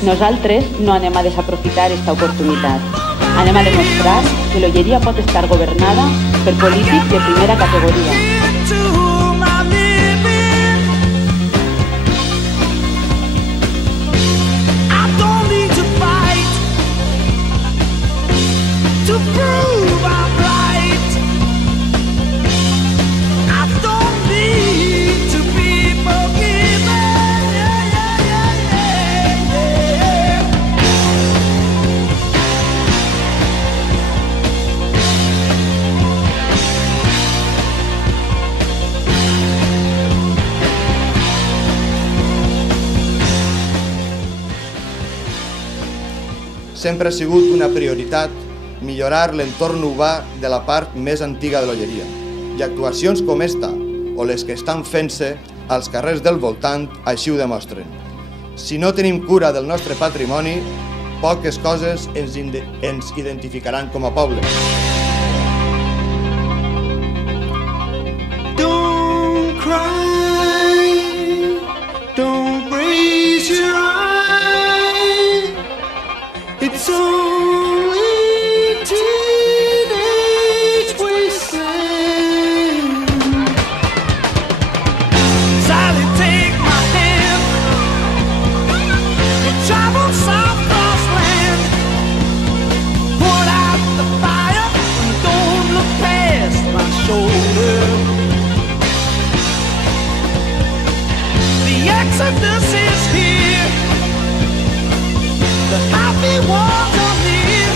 Nosaltres no anem a desaprofitar aquesta oportunitat. Anem a demostrar que l'Olleria pot estar governada per polítics de primera categoria. Sempre ha sigut una prioritat millorar l'entorn urbà de la part més antiga de l'Olleria. I actuacions com esta, o les que estan fent-se als carrers del voltant, així ho demostren. Si no tenim cura del nostre patrimoni, poques coses ens identificaran com a poble. Don't cry, don't raise your eye. It's only teenage wasteland. Sally, take my hand. We'll travel south across land. Put out the fire and don't look past my shoulder. The exodus is here. The happy ones are near.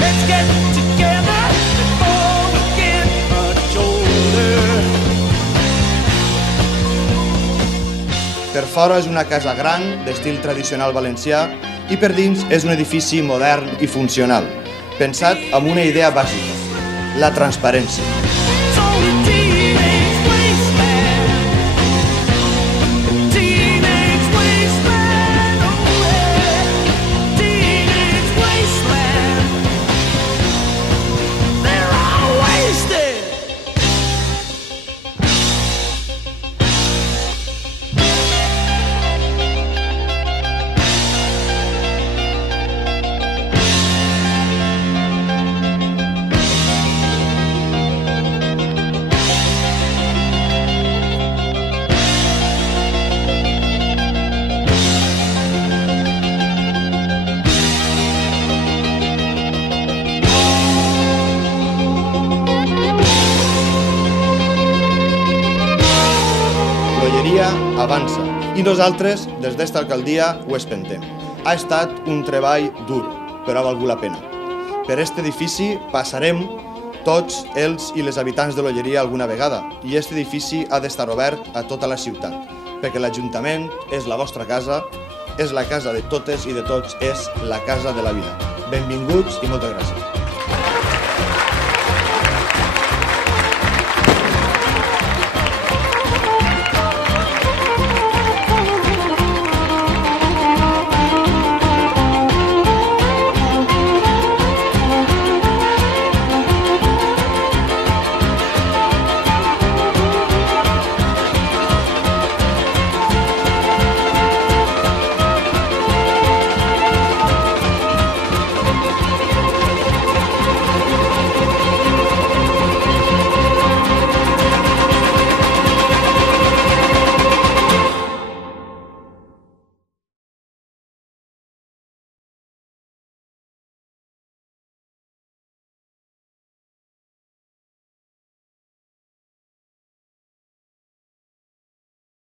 Let's get together before we get much older. Per fora és una casa gran, d'estil tradicional valencià, i per dins és un edifici modern i funcional, pensat amb una idea bàsica, la transparència. It's only teenage wasteland. Teenage wasteland, oh yeah. Teenage wasteland. They're all wasted. L'Olleria avança i nosaltres, des d'esta alcaldia, ho espentem. Ha estat un treball dur, però ha valgut la pena. Per aquest edifici passarem tots els i les habitants de l'Olleria alguna vegada i aquest edifici ha d'estar obert a tota la ciutat, perquè l'Ajuntament és la vostra casa, és la casa de totes i de tots, és la casa de la vida. Benvinguts i moltes gràcies.